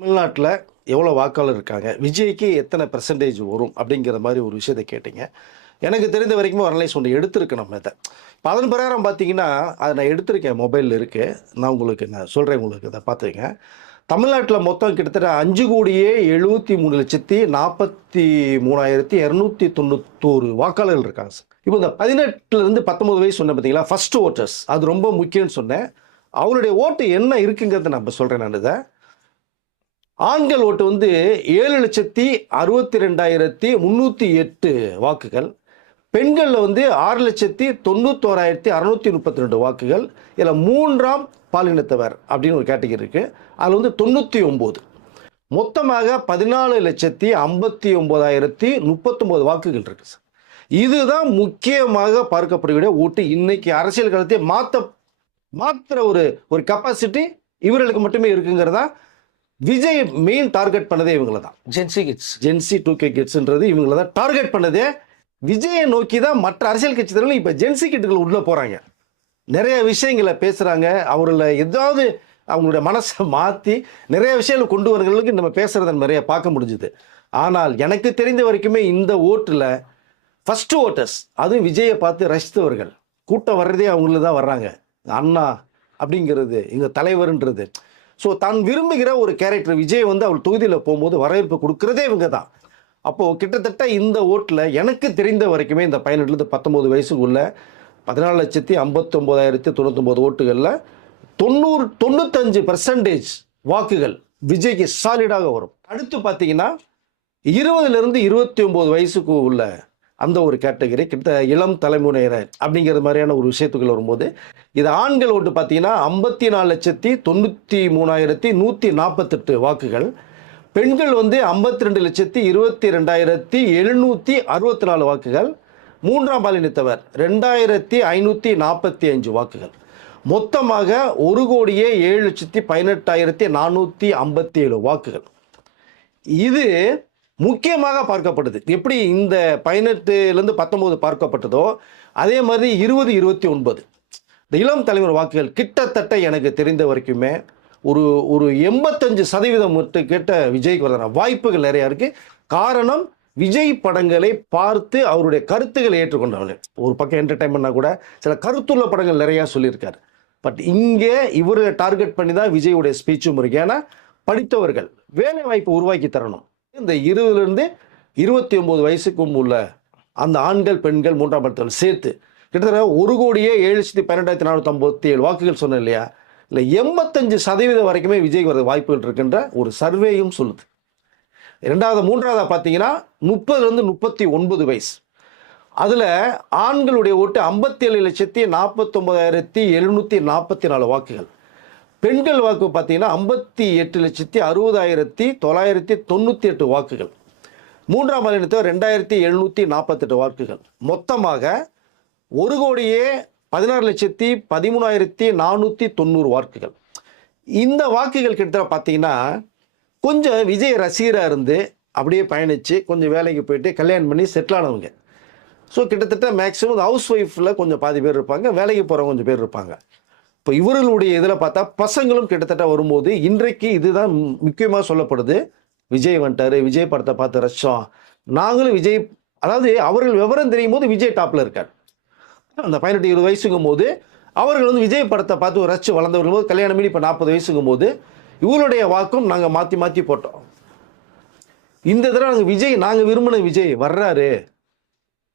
தமிழ்நாட்டில் எவ்வளோ வாக்காளர் இருக்காங்க, விஜய்க்கு எத்தனை பெர்சன்டேஜ் வரும் அப்படிங்கிற மாதிரி ஒரு விஷயத்தை கேட்டிங்க. எனக்கு தெரிந்த வரைக்கும் ஒரு அனலைஸ் ஒன்று எடுத்திருக்கு நம்ம இதை. இப்போ அதன் பிரகாரம் பார்த்தீங்கன்னா, அதை நான் எடுத்திருக்கேன், மொபைலில் இருக்குது. நான் சொல்கிறேன் உங்களுக்கு, இதை பார்த்துக்கங்க. தமிழ்நாட்டில் மொத்தம் கிட்டத்தட்ட 5,73,43,291 வாக்காளர்கள் இருக்காங்க சார். இப்போ இந்த 18லேருந்து 19 வயசு சொன்னேன் பார்த்தீங்களா, ஃபர்ஸ்ட் ஓட்டர்ஸ், அது ரொம்ப முக்கியம்னு சொன்னேன். அவருடைய ஓட்டு என்ன இருக்குங்கிறத நான் இப்போ சொல்கிறேன். நான் இதை ஆண்கள் ஓட்டு வந்து 7,62,308 வாக்குகள், பெண்களில் வந்து 6,91,632 வாக்குகள். இதில் மூன்றாம் பாலினத்தவர் அப்படின்னு ஒரு கேட்டகரி இருக்குது, அதில் வந்து 99. மொத்தமாக 14,59,039 வாக்குகள் இருக்குது சார். இதுதான் முக்கியமாக பார்க்கப்படுகிற ஓட்டு. இன்னைக்கு அரசியல் களத்தை மாத்திர ஒரு கெப்பாசிட்டி இவர்களுக்கு மட்டுமே இருக்குங்கிறதா. விஜய் மெயின் டார்கெட் பண்ணதே இவங்களை தான். ஜென்சி 2K கிட்ஸ்ன்றது இவங்களை தான் டார்கெட் பண்ணதே. விஜயை நோக்கி தான் மற்ற அரசியல் கட்சி தலைவர்கள் இப்போ ஜென்சி கிட்டுகள் உள்ளே போகிறாங்க, நிறைய விஷயங்களை பேசுகிறாங்க. அவர்களை ஏதாவது அவங்களுடைய மனசை மாற்றி நிறைய விஷயங்கள் கொண்டு வரங்களுக்கு நம்ம பேசுகிறத நிறைய பார்க்க முடிஞ்சுது. ஆனால் எனக்கு தெரிந்த வரைக்குமே இந்த ஓட்டில் ஃபர்ஸ்ட் ஓட்டர்ஸ், அதுவும் விஜயை பார்த்து ரசித்தவர்கள் கூட்டம் வர்றதே அவங்கள தான் வர்றாங்க. அண்ணா அப்படிங்கிறது எங்கள் தலைவர்ன்றது. ஸோ தான் விரும்புகிற ஒரு கேரக்டர் விஜய் வந்து அவள் தொகுதியில் போகும்போது வரவேற்பு கொடுக்குறதே இவங்க தான். அப்போது கிட்டத்தட்ட இந்த ஓட்டில் எனக்கு தெரிந்த வரைக்குமே இந்த 18லேருந்து 19 வயசுக்குள்ள 14,59,099 ஓட்டுகளில் 95% வாக்குகள் விஜய்க்கு சாலிடாக வரும். அடுத்து பார்த்தீங்கன்னா 20லேருந்து 29 வயசுக்கு உள்ள அந்த ஒரு கேட்டகரி, கிட்ட இளம் தலைமுறையினர் அப்படிங்கிற மாதிரியான ஒரு விஷயத்துக்குள்ள வரும்போது, இது ஆண்கள் ஓட்டு பார்த்தீங்கன்னா 54,93,148 வாக்குகள், பெண்கள் வந்து 52,22,764 வாக்குகள், மூன்றாம் பாலினத்தவர் 2,545 வாக்குகள். மொத்தமாக 1,07,18,457 வாக்குகள். இது முக்கியமாக பார்க்கப்படுது. எப்படி இந்த 18லேருந்து 19 பார்க்கப்பட்டதோ அதே மாதிரி 20, 29 இந்த இளம் தலைவர் வாக்குகள் கிட்டத்தட்ட எனக்கு தெரிந்த வரைக்குமே ஒரு 85% மட்டும் கேட்ட விஜய்க்கு வரதான வாய்ப்புகள் நிறையா இருக்குது. காரணம், விஜய் படங்களை பார்த்து அவருடைய கருத்துக்களை ஏற்றுக்கொண்டவர்கள். ஒரு பக்கம் என்டர்டைன்மெண்ட்னா கூட சில கருத்துள்ள படங்கள் நிறையா சொல்லியிருக்காரு. பட் இங்கே இவரை டார்கெட் பண்ணி தான் விஜயுடைய ஸ்பீச்சும் இருக்கு. ஏன்னா படித்தவர்கள் வேலை வாய்ப்பு உருவாக்கி தரணும். இந்த 20லேருந்து 29 வயசுக்கும் உள்ள அந்த ஆண்கள் பெண்கள் மூன்றாம் பாலினத்தவர் சேர்த்து கிட்டத்தட்ட 1,07,12,457 வாக்குகள் சொன்னேன் இல்லையா, இல்லை 85% வரைக்குமே விஜய் வர வாய்ப்புகள் இருக்கின்ற ஒரு சர்வேயும் சொல்லுது. மூன்றாவதாக பார்த்தீங்கன்னா 30லேருந்து 39 வயசு, அதில் ஆண்களுடைய ஓட்டு 57,49,744 வாக்குகள், பெண்கள் வாக்கு பார்த்தீங்கன்னா 58,60,998 வாக்குகள், மூன்றாம் பாலினத்தவர் 2,748 வாக்குகள். மொத்தமாக 1,16,13,490 வாக்குகள். இந்த வாக்குகள் கிட்டத்தட்ட பார்த்தீங்கன்னா கொஞ்சம் விஜய் ரசிகராக இருந்து அப்படியே பயணித்து கொஞ்சம் வேலைக்கு போயிட்டு கல்யாணம் பண்ணி செட்டில் ஆனவங்க. ஸோ கிட்டத்தட்ட மேக்ஸிமம் ஹவுஸ் ஒய்ஃபில் கொஞ்சம் பாதி பேர் இருப்பாங்க, வேலைக்கு போகிறவங்க கொஞ்சம் பேர் இருப்பாங்க. இப்போ இவர்களுடைய இதில் பார்த்தா பசங்களும் கிட்டத்தட்ட வரும்போது இன்றைக்கு இதுதான் முக்கியமாக சொல்லப்படுது. விஜய் வந்துட்டார், விஜய் படத்தை பார்த்து ரசித்தோம் நாங்களும். விஜய் அதாவது அவர்கள் விவரம் தெரியும் போது விஜய் டாப்பில் இருக்கார். அந்த 18-20 வயசுங்கும் போது அவர்கள் வந்து விஜய் படத்தை பார்த்து ரசித்து வளர்ந்தவர்கள் போது கல்யாணம் பண்ணி இப்போ 40 வயசுங்கும் போது இவருடைய வாக்கும் நாங்கள் மாற்றி போட்டோம். இந்த தடவை நாங்கள் விரும்பின விஜய் வர்றாரு,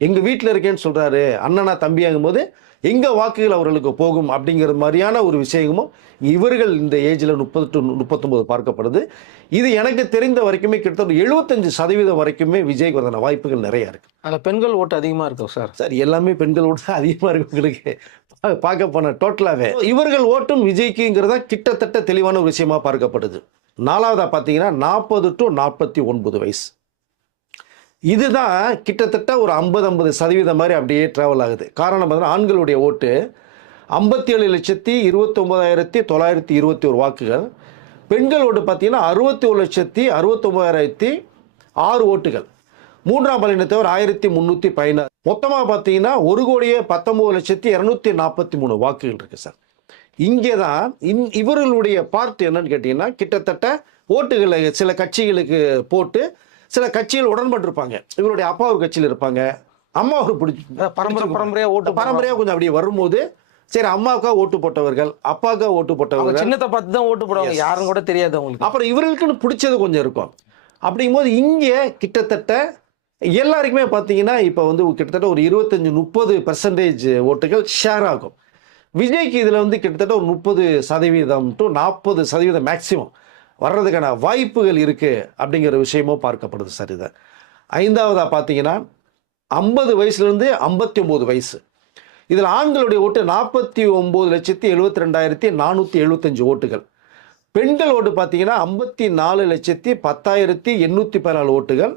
எங்கள் வீட்டில் இருக்கேன்னு சொல்கிறாரு, அண்ணனா தம்பியாகும் போது எங்கள் வாக்குகள் அவர்களுக்கு போகும் அப்படிங்கிற மாதிரியான ஒரு விஷயமும் இவர்கள் இந்த ஏஜில் 30 to 39 பார்க்கப்படுது. இது எனக்கு தெரிந்த வரைக்குமே கிட்டத்தட்ட 75% வரைக்குமே விஜய்க்கு வர வாய்ப்புகள் நிறையா இருக்குது. அதில் பெண்கள் ஓட்டு அதிகமாக இருக்கும் சார் எல்லாமே பெண்கள் ஓட்டு அதிகமாக இருக்குங்களுக்கு பார்க்க போன டோட்டலாகவே இவர்கள் ஓட்டும் விஜய்க்குங்கிறதா கிட்டத்தட்ட தெளிவான ஒரு விஷயமா பார்க்கப்படுது. நாலாவதாக பார்த்தீங்கன்னா 40 to 49 வயசு, இதுதான் கிட்டத்தட்ட ஒரு 50% மாதிரி அப்படியே ட்ராவல் ஆகுது. காரணம் பார்த்தீங்கன்னா ஆண்களுடைய ஓட்டு 57,29,921 வாக்குகள், பெண்கள் ஓட்டு பார்த்தீங்கன்னா 61,69,006 ஓட்டுகள், மூன்றாம் பாலினத்தவர் 1,316. மொத்தமாக பார்த்தீங்கன்னா 1,19,243 வாக்குகள் இருக்குது சார். இங்கே தான் இவர்களுடைய பார்ட் என்னன்னு கேட்டிங்கன்னா, கிட்டத்தட்ட ஓட்டுகளை சில கட்சிகளுக்கு போட்டு சில கட்சிகள் உடன்பட்டிருப்பாங்க. இவருடைய அப்பா ஒரு கட்சியில் இருப்பாங்க, அம்மா ஒரு பரம்பரையாக கொஞ்சம் அப்படியே வரும்போது சரி அம்மாவுக்காக ஓட்டு போட்டவர்கள், அப்பாவுக்காக ஓட்டு போட்டவர்கள், சின்னத்தை பார்த்து தான் ஓட்டு போடுவாங்க, யாரும் கூட தெரியாது அவங்களுக்கு. அப்புறம் இவர்களுக்குன்னு பிடிச்சது கொஞ்சம் இருக்கும். அப்படிங்கும்போது இங்கே கிட்டத்தட்ட எல்லாருக்குமே பார்த்தீங்கன்னா இப்போ வந்து கிட்டத்தட்ட ஒரு 25-30% ஓட்டுகள் ஷேர் ஆகும். விஜய்க்கு இதில் வந்து கிட்டத்தட்ட ஒரு 30% to 40% மேக்சிமம் வர்றதுக்கான வாய்ப்புகள் இருக்குது அப்படிங்கிற விஷயமும் பார்க்கப்படுது சார். இதை 5வதாக பார்த்தீங்கன்னா 50 வயசுலேருந்து 59 வயசு. இதில் ஆண்களுடைய ஓட்டு 49,72,475 ஓட்டுகள். பெண்கள் ஓட்டு பார்த்தீங்கன்னா 54,10,814 ஓட்டுகள்.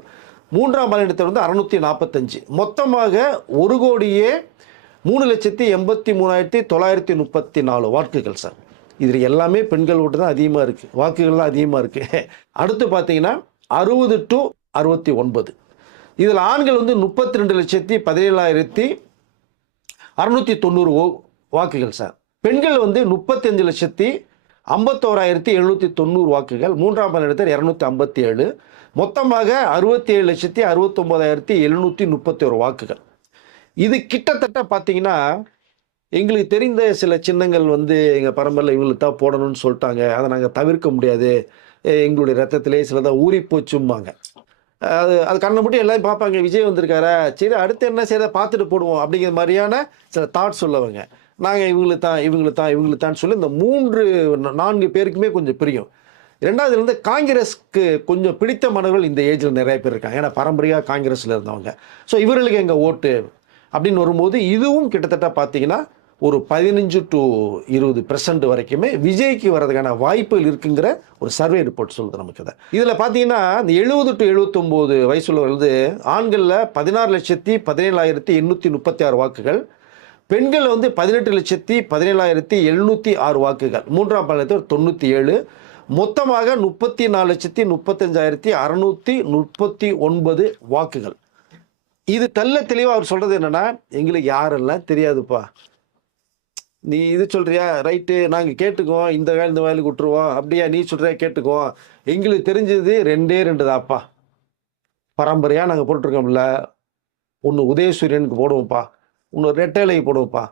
3ஆம் பாலினத்தில் வந்து 645. மொத்தமாக 1,83,83,934 வாக்குகள் சார். இதில் எல்லாமே பெண்கள் ஓட்டு தான் அதிகமாக இருக்குது, வாக்குகள்லாம் அதிகமாக இருக்குது. அடுத்து பார்த்தீங்கன்னா 60 to 69. இதில் ஆண்கள் வந்து 32,17,690 வாக்குகள் சார். பெண்கள் வந்து 35,51,790 வாக்குகள். 3ஆம் பாலினத்தில் 257. மொத்தமாக 67,69,731 வாக்குகள். இது கிட்டத்தட்ட பார்த்தீங்கன்னா எங்களுக்கு தெரிந்த சில சின்னங்கள் வந்து எங்கள் பரம்பரையில் இவங்களுக்கு தான் போடணும்னு சொல்லிட்டாங்க, அதை நாங்கள் தவிர்க்க முடியாது, எங்களுடைய ரத்தத்திலே சிலதான் ஊறி போச்சும்பாங்க. அது கண்ணை மட்டும் எல்லாரும் பார்ப்பாங்க, விஜய் வந்திருக்காரா சரி அடுத்து என்ன செய்யறத பார்த்துட்டு போடுவோம் அப்படிங்கிற மாதிரியான சில தாட் சொல்லுவாங்க. நாங்கள் இவங்களுக்கு தான் சொல்லி இந்த 3-4 பேருக்குமே கொஞ்சம் பிரியும். 2வது வந்து காங்கிரஸ்க்கு கொஞ்சம் பிடித்த மாணவர்கள் இந்த ஏஜில் நிறைய பேர் இருக்காங்க, ஏன்னா பரம்பரையாக காங்கிரஸில் இருந்தவங்க. ஸோ இவர்களுக்கு எங்கள் ஓட்டு அப்படின்னு வரும்போது இதுவும் கிட்டத்தட்ட பார்த்தீங்கன்னா ஒரு 15 to 20% வரைக்குமே விஜய்க்கு வர்றதுக்கான வாய்ப்புகள் இருக்குங்கிற ஒரு சர்வே ரிப்போர்ட் சொல்லுது நமக்கு. இதில் பார்த்தீங்கன்னா இந்த 70 to 79 வயசுள்ளவர்கள் ஆண்களில் 16,17,836 வாக்குகள், பெண்கள் வந்து 18,17,706 வாக்குகள். 3ஆம் பாலினத்தில் 97. மொத்தமாக 34,35,639 வாக்குகள். இது தெளிவாக அவர் சொல்றது என்னன்னா, எங்களுக்கு யாரெல்லாம் தெரியாதுப்பா, நீ இது சொல்றியா ரைட்டு நாங்கள் கேட்டுக்குவோம், இந்த வயலுக்கு விட்டுருவோம், அப்படியா நீ சொல்றியா கேட்டுக்குவோம், எங்களுக்கு தெரிஞ்சது 2 தான்ப்பா, பரம்பரையாக நாங்கள் போட்டுருக்கோம்ல, ஒன்று உதயசூரியனுக்கு போடுவோம்ப்பா, இன்னொரு ரெட்டைலைக்கு போடுவோம்ப்பா,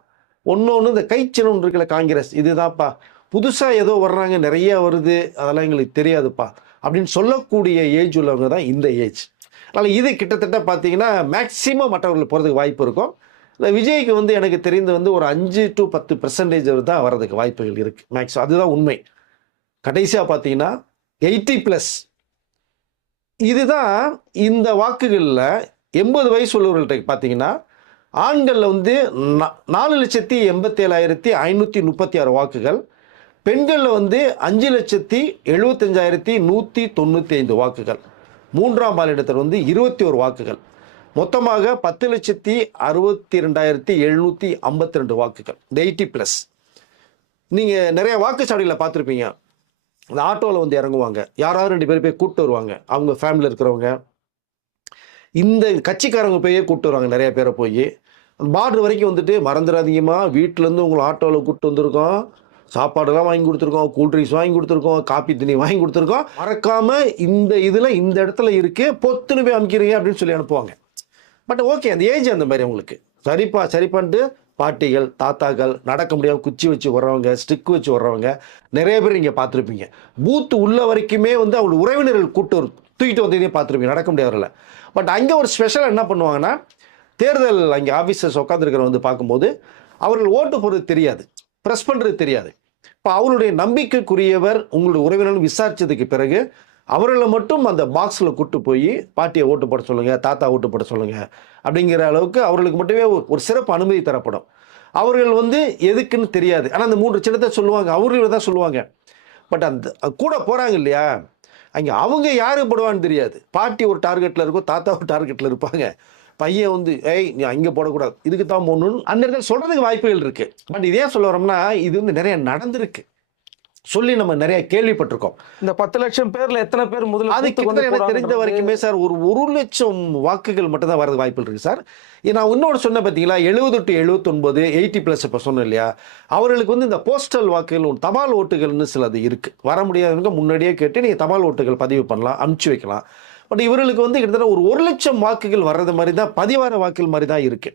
ஒன்று இந்த கைச்சினம் இருக்குல்ல காங்கிரஸ், இதுதான்ப்பா, புதுசாக ஏதோ வர்றாங்க நிறைய வருது அதெல்லாம் எங்களுக்கு தெரியாதுப்பா அப்படின்னு சொல்லக்கூடிய ஏஜ் உள்ளவங்க தான் இந்த ஏஜ். அதனால் இது கிட்டத்தட்ட பார்த்தீங்கன்னா மேக்சிமம் மற்றவர்கள் போகிறதுக்கு வாய்ப்பு இருக்கும். இல்லை விஜய்க்கு வந்து எனக்கு தெரிந்து வந்து ஒரு 5 to 10% தான் வர்றதுக்கு வாய்ப்புகள் இருக்குது மேக்ஸிமம், அதுதான் உண்மை. கடைசியாக பார்த்தீங்கன்னா 80+. இதுதான் இந்த வாக்குகளில் 80 வயசு உள்ளவர்கள்ட்ட பார்த்தீங்கன்னா ஆண்களில் வந்து 4,87,536 வாக்குகள், பெண்களில் வந்து 5,75,195 வாக்குகள். 3ஆம் பாலினத்தில் வந்து 21 வாக்குகள். மொத்தமாக 10,62,752 வாக்குகள். இந்த 80+. நீங்கள் நிறைய வாக்குச்சாவடியில் பார்த்துருப்பீங்க, இந்த ஆட்டோவில் வந்து இறங்குவாங்க, யாராவது 2 பேர் போய் கூப்பிட்டு வருவாங்க, அவங்க ஃபேமிலியில் இருக்கிறவங்க, இந்த கட்சிக்காரங்க போய் கூப்பிட்டு வருவாங்க நிறைய பேரை போய். பார்டர் வரைக்கும் வந்துட்டு மறந்துடாதீங்கம்மா, வீட்டிலேருந்து உங்களை ஆட்டோவில் கூப்பிட்டு வந்திருக்கோம், சாப்பாடுலாம் வாங்கி கொடுத்துருக்கோம், கூல்ட்ரிங்க்ஸ் வாங்கி கொடுத்துருக்கோம், காப்பி தண்ணி வாங்கி கொடுத்துருக்கோம், மறக்காமல் இந்த இடத்துல இருக்குது பொத்துன்னு போய் அமுக்கிறீங்க அப்படின்னு சொல்லி அனுப்புவாங்க. பட் ஓகே, அந்த ஏஜ் அந்த மாதிரி அவங்களுக்கு சரிப்பான்ட்டு பாட்டிகள் தாத்தாக்கள், நடக்க முடியாமல் குச்சி வச்சு வர்றவங்க, ஸ்டிக் வச்சு வர்றவங்க நிறைய பேர் நீங்கள் பார்த்துருப்பீங்க. பூத்து உள்ள வரைக்குமே வந்து அவங்க உறவினர்கள் தூக்கிட்டு வந்ததே பார்த்துருப்பீங்க, நடக்க முடியாதுல. பட் அங்கே ஒரு ஸ்பெஷலாக என்ன பண்ணுவாங்கன்னா, தேர்தல் அங்கே ஆஃபீஸர்ஸ் உட்காந்துருக்கிற வந்து பார்க்கும்போது அவர்கள் ஓட்டு போடுறது தெரியாது, ப்ரெஸ் பண்ணுறது தெரியாது. இப்போ அவருடைய நம்பிக்கைக்குரியவர் உங்களுடைய உறவினர்கள் விசாரித்ததுக்கு பிறகு அவர்களை மட்டும் அந்த பாக்ஸில் கூப்பிட்டு போய் பாட்டியை ஓட்டு போட சொல்லுங்கள், தாத்தா ஓட்டு போட சொல்லுங்கள் அப்படிங்கிற அளவுக்கு அவர்களுக்கு மட்டுமே ஒரு சிறப்பு அனுமதி தரப்படும். அவர்கள் வந்து எதுக்குன்னு தெரியாது, ஆனால் அந்த 3 சின்னத்தை சொல்லுவாங்க, அவர்கள் தான் சொல்லுவாங்க. பட் அந்த கூட போகிறாங்க இல்லையா, அங்கே அவங்க யாருக்கு போடுவான்னு தெரியாது. பாட்டி ஒரு டார்கெட்டில் இருக்கும், தாத்தா ஒரு டார்கெட்டில் இருப்பாங்க. பையன் வந்து நீ அங்கே போடக்கூடாது, இதுக்கு தான் போடணும்னு அந்த இடத்துல சொல்கிறதுக்கு வாய்ப்புகள் இருக்குது. பட் இதே சொல்ல வரோம்னா இது வந்து நிறைய நடந்திருக்கு. சொல்லி நம்ம நிறைய கேள்விப்பட்டிருக்கோம். இந்த 10 லட்சம் பேர்ல எத்தனை பேர் முதல்ல அது பூத்துக்கு வந்து கிட்டத்தட்ட எனக்கு தெரிஞ்ச போறாங்கன்றது வரைக்குமே சார் ஒரு லட்சம் வாக்குகள் மட்டும் தான் வரது வாய்ப்பு இருக்கு சார். நான் இன்னொன்று சொன்ன பார்த்தீங்களா, 70 to 79 80+ இப்போ சொன்னேன் இல்லையா, அவர்களுக்கு வந்து இந்த போஸ்டல் வாக்குகள் தபால் ஓட்டுகள்னு சிலது இருக்கு. வர முடியாதவங்க முன்னாடியே கேட்டு நீங்கள் தபால் ஓட்டுகள் பதிவு பண்ணலாம், அனுப்பிச்சு வைக்கலாம். பட் இவர்களுக்கு வந்து கிட்டத்தட்ட ஒரு லட்சம் வாக்குகள் வர்றது மாதிரி தான், பதிவான வாக்குகள் மாதிரி தான் இருக்கு.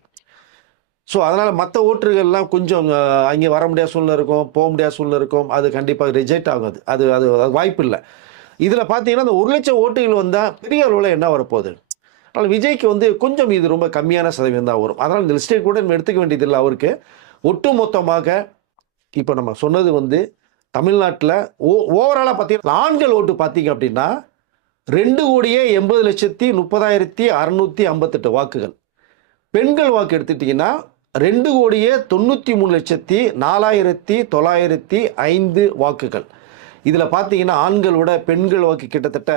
ஸோ அதனால் மற்ற ஓட்டுகள்லாம் கொஞ்சம் அங்கே வர முடியாத சூழ்நிலை இருக்கும், போக முடியாத சூழ்நிலை இருக்கும். அது கண்டிப்பாக ரிஜெக்ட் ஆகும். அது அது அது வாய்ப்பு இல்லை. இதில் பார்த்தீங்கன்னா அந்த 1 லட்சம் ஓட்டுகள் வந்தால் பெரிய அளவில் என்ன வரப்போகுது? அதனால் விஜய்க்கு வந்து கொஞ்சம் இது ரொம்ப கம்மியான சதவீதம் தான் வரும். அதனால் இந்த லிஸ்ட்டை கூட நம்ம எடுத்துக்க வேண்டியதில்லை. அவருக்கு ஒட்டு மொத்தமாக இப்போ நம்ம சொன்னது வந்து தமிழ்நாட்டில் ஓவராலாக பார்த்தீங்கன்னா ஆண்கள் ஓட்டு பார்த்தீங்க அப்படின்னா 2,80,30,658 வாக்குகள். பெண்கள் வாக்கு எடுத்துட்டிங்கன்னா 2,93,04,905 வாக்குகள். இதில் பார்த்தீங்கன்னா ஆண்களோட பெண்கள் வாக்கு கிட்டத்தட்ட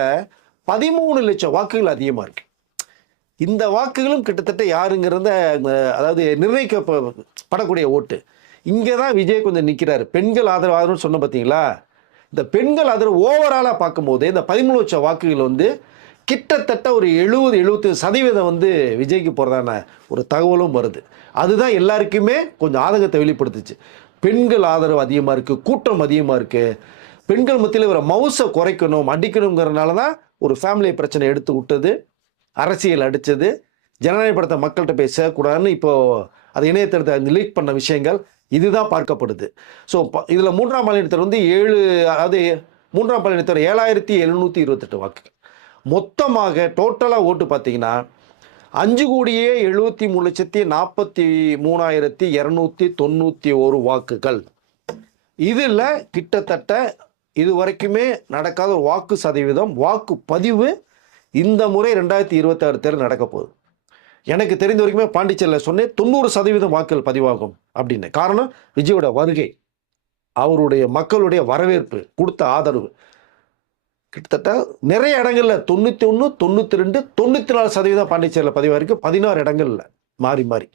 13 லட்சம் வாக்குகள் அதிகமாக இருக்கு. இந்த வாக்குகளும் கிட்டத்தட்ட யாருங்கிறத அதாவது நிர்ணயிக்கப்படக்கூடிய ஓட்டு. இங்கே தான் விஜய் கொஞ்சம் நிற்கிறாரு. பெண்கள் ஆதரவுன்னு சொன்ன பார்த்தீங்களா, இந்த பெண்கள் ஆதரவு ஓவராலாக பார்க்கும்போது இந்த 13 லட்சம் வாக்குகள் வந்து கிட்டத்தட்ட ஒரு 70-75% வந்து விஜய்க்கு போகிறதான ஒரு தகவலும் வருது. அதுதான் எல்லாருக்குமே கொஞ்சம் ஆதங்கத்தை வெளிப்படுத்துச்சு. பெண்கள் ஆதரவு அதிகமாக இருக்குது, கூட்டம் அதிகமாக இருக்குது. பெண்கள் மத்தியில் இவரை மவுசை குறைக்கணும், அடிக்கணுங்கிறதுனால தான் ஒரு ஃபேமிலி பிரச்சனை எடுத்து விட்டது, அரசியல் அடித்தது, ஜனநாயக படத்தை மக்கள்கிட்ட போய் சேர்க்கக்கூடாதுன்னு இப்போது அது இணையதளத்தை லீக் பண்ண விஷயங்கள் இதுதான் பார்க்கப்படுது. ஸோ இதில் மூன்றாம் பாலினத்தர் வந்து மூன்றாம் பாலினத்தர் 7,728 வாக்குகள். மொத்தமாக டோட்டலாக ஓட்டு பார்த்தீங்கன்னா 5,73,43,291 வாக்குகள். இதில் கிட்டத்தட்ட இது வரைக்குமே நடக்காத ஒரு வாக்கு சதவீதம், வாக்கு பதிவு இந்த முறை 2026 தேர்தல் நடக்க போகுது. எனக்கு தெரிந்த வரைக்குமே பாண்டிச்சேரியில் சொன்னேன் 90% வாக்குகள் பதிவாகும் அப்படின்னு. காரணம் விஜயோட வருகை, அவருடைய மக்களுடைய வரவேற்பு, கொடுத்த ஆதரவு. கிட்டத்தட்ட நிறைய இடங்கள்ல 91, 92, 94% பாண்டிச்சேரியில் பதிவாயிருக்கு. 16 இடங்கள்ல மாறி மாறி,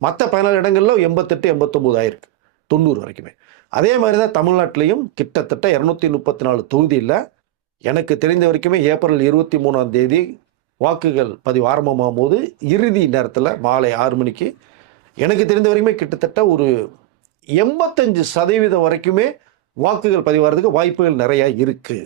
மற்ற 14 இடங்கள்ல 88, 89 ஆயிருக்கு 90 வரைக்குமே. அதே மாதிரி தான் தமிழ்நாட்டிலையும் கிட்டத்தட்ட 234 தொகுதியில் எனக்கு தெரிந்த வரைக்குமே ஏப்ரல் 23ஆம் தேதி வாக்குகள் பதிவு ஆரம்பமாகும் போது இறுதி நேரத்தில் மாலை 6 மணிக்கு எனக்கு தெரிந்த வரைக்குமே கிட்டத்தட்ட ஒரு 85% வரைக்குமே வாக்குகள் பதிவாகிறதுக்கு வாய்ப்புகள் நிறையா இருக்குது.